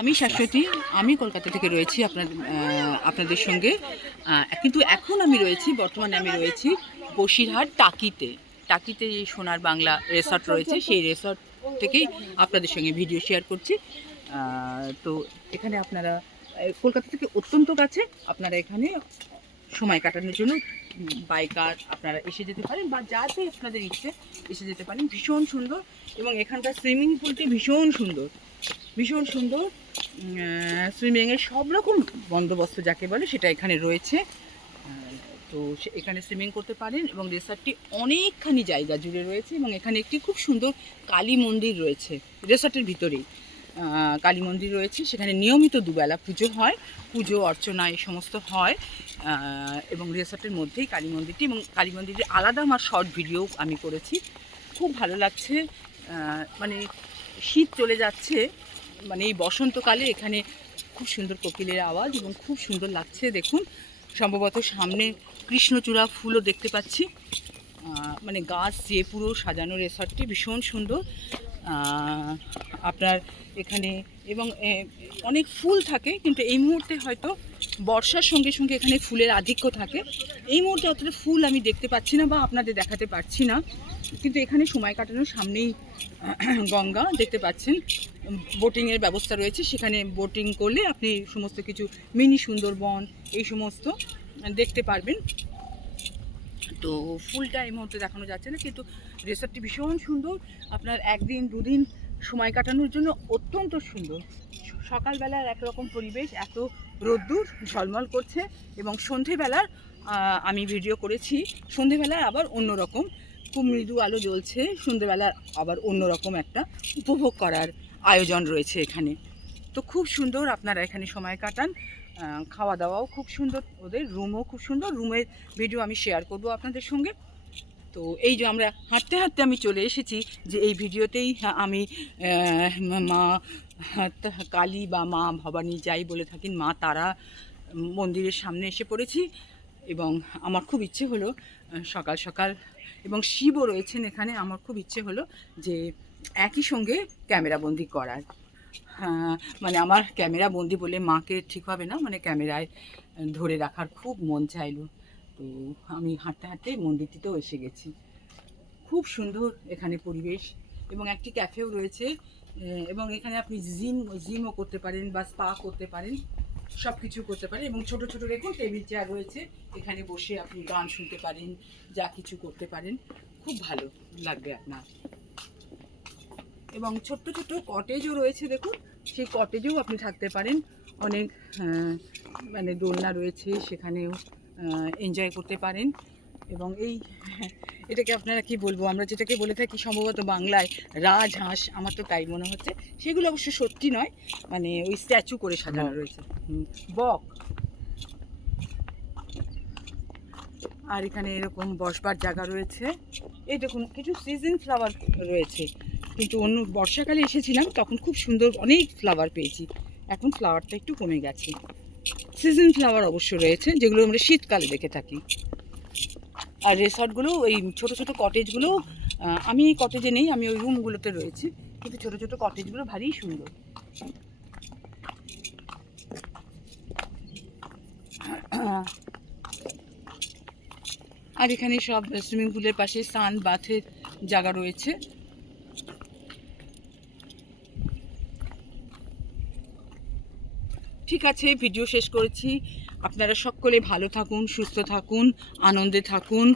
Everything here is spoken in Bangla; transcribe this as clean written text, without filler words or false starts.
আমি শাশ্বতী, আমি কলকাতা থেকে রয়েছি আপনাদের সঙ্গে। কিন্তু এখন আমি রয়েছি, বর্তমানে আমি রয়েছি বসিরহাট টাকিতে। টাকিতে যে সোনার বাংলা রিসর্ট রয়েছে, সেই রিসর্ট থেকেই আপনাদের সঙ্গে ভিডিও শেয়ার করছি। তো এখানে আপনারা কলকাতা থেকে অত্যন্ত কাছে, আপনারা এখানে সময় কাটানোর জন্য বাইকার আপনারা এসে যেতে পারেন, বা যাতে আপনাদের ইচ্ছে এসে যেতে পারেন। ভীষণ সুন্দর, এবং এখানকার সুইমিং পুলটি ভীষণ সুন্দর, ভীষণ সুন্দর। সুইমিংয়ের সব রকম বন্দোবস্ত যাকে বলে সেটা এখানে রয়েছে। তো এখানে সুইমিং করতে পারেন, এবং রিসর্টটি অনেকখানি জায়গা জুড়ে রয়েছে, এবং এখানে একটি খুব সুন্দর কালী মন্দির রয়েছে রিসর্টের ভিতরেই। কালী মন্দির রয়েছে, সেখানে নিয়মিত দুবেলা পুজো হয়, পুজো অর্চনা এই সমস্ত হয়। এবং রিসর্টের মধ্যেই কালী মন্দিরটি, এবং কালী মন্দিরের আলাদা আমার শর্ট ভিডিও আমি করেছি। খুব ভালো লাগছে, মানে শীত চলে যাচ্ছে, মানে এই বসন্তকালে এখানে খুব সুন্দর কোকিলের আওয়াজ, এবং খুব সুন্দর লাগছে। দেখুন, সম্ভবত সামনে কৃষ্ণচূড়া ফুলও দেখতে পাচ্ছি। মানে গাছ দিয়ে পুরো সাজানো রিসর্টটি ভীষণ সুন্দর। আপনার এখানে এবং অনেক ফুল থাকে, কিন্তু এই মুহূর্তে হয়তো বর্ষার সঙ্গে সঙ্গে এখানে ফুলের আধিক্য থাকে। এই মুহূর্তে অতটা ফুল আমি দেখতে পাচ্ছি না, বা আপনাদের দেখাতে পারছি না, কিন্তু এখানে সময় কাটানোর সামনেই গঙ্গা দেখতে পাচ্ছেন। বোটিংয়ের ব্যবস্থা রয়েছে, সেখানে বোটিং করলে আপনি সমস্ত কিছু মিনি সুন্দরবন এই সমস্ত দেখতে পারবেন। তো ফুলটা এই মুহূর্তে দেখানো যাচ্ছে না, কিন্তু রিসর্টটি ভীষণ সুন্দর। আপনার একদিন দুদিন সময় কাটানোর জন্য অত্যন্ত সুন্দর। সকালবেলার একরকম পরিবেশ, এত রোদ্দুর ঝলমল করছে, এবং সন্ধেবেলার আমি ভিডিও করেছি, সন্ধেবেলার আবার অন্যরকম, খুব মৃদু আলো জ্বলছে। সন্ধেবেলার আবার অন্যরকম একটা উপভোগ করার আয়োজন রয়েছে এখানে। তো খুব সুন্দর, আপনারা এখানে সময় কাটান। খাওয়া দাওয়াও খুব সুন্দর, ওদের রুমও খুব সুন্দর। রুমের ভিডিও আমি শেয়ার করব আপনাদের সঙ্গে। তো এই যে আমরা হাঁটতে হাঁটতে আমি চলে এসেছি, যে এই ভিডিওতেই আমি মা কালী বা মা ভবানী যাই বলে থাকেন, মা তারা মন্দিরের সামনে এসে পড়েছি। এবং আমার খুব ইচ্ছে হলো সকাল সকাল, এবং শিবও রয়েছেন এখানে, আমার খুব ইচ্ছে হলো যে একই সঙ্গে ক্যামেরাবন্দি করার। মানে আমার ক্যামেরা বন্দি বলে মাকে ঠিক হবে না, মানে ক্যামেরায় ধরে রাখার খুব মন চাইলো। তো আমি হাঁটতে হাঁটতে মন্দিরটিতেও এসে গেছি। খুব সুন্দর এখানে পরিবেশ, এবং একটি ক্যাফেও রয়েছে, এবং এখানে আপনি জিমও করতে পারেন, বা স্পা করতে পারেন, সব কিছু করতে পারেন। এবং ছোট ছোট দেখুন টেবিল চেয়ার রয়েছে, এখানে বসে আপনি গান শুনতে পারেন, যা কিছু করতে পারেন, খুব ভালো লাগবে আপনার। এবং ছোট্ট ছোট্ট কটেজও রয়েছে, দেখুন সেই কটেজেও আপনি থাকতে পারেন। অনেক মানে দোলনা রয়েছে, সেখানেও এনজয় করতে পারেন। এবং এটাকে আপনারা কি বলবো, আমরা যেটাকে বলে থাকি সম্ভবত বাংলায় রাজহাঁস, আমার তো তাই মনে হচ্ছে। সেগুলো অবশ্য সত্যি নয়, মানে ওই স্ট্যাচু করে সাজানো রয়েছে, বক। আর এখানে এরকম বসবার জায়গা রয়েছে। এই দেখুন কিছু সিজন ফ্লাওয়ার রয়েছে, কিন্তু অন্য বর্ষাকালে এসেছিলাম তখন খুব সুন্দর অনেক ফ্লাওয়ার পেয়েছি। এখন ফ্লাওয়ারটা একটু কমে গেছে। সিজন ফ্লাওয়ার অবশ্য রয়েছে, যেগুলো আমরা শীতকালে দেখে থাকি। আর রিসর্টগুলো, এই ছোটো ছোটো কটেজগুলো, আমি এই কটেজে নেই, আমি ওই রুমগুলোতে রয়েছি, কিন্তু ছোটো ছোটো কটেজগুলো ভারী সুন্দর। আর এখানে সব সুইমিং পুলের পাশে সান বাথের জায়গা রয়েছে। ঠিক আছে, ভিডিও শেষ করেছি। আপনারা সকলে ভালো থাকুন, সুস্থ থাকুন, আনন্দে থাকুন।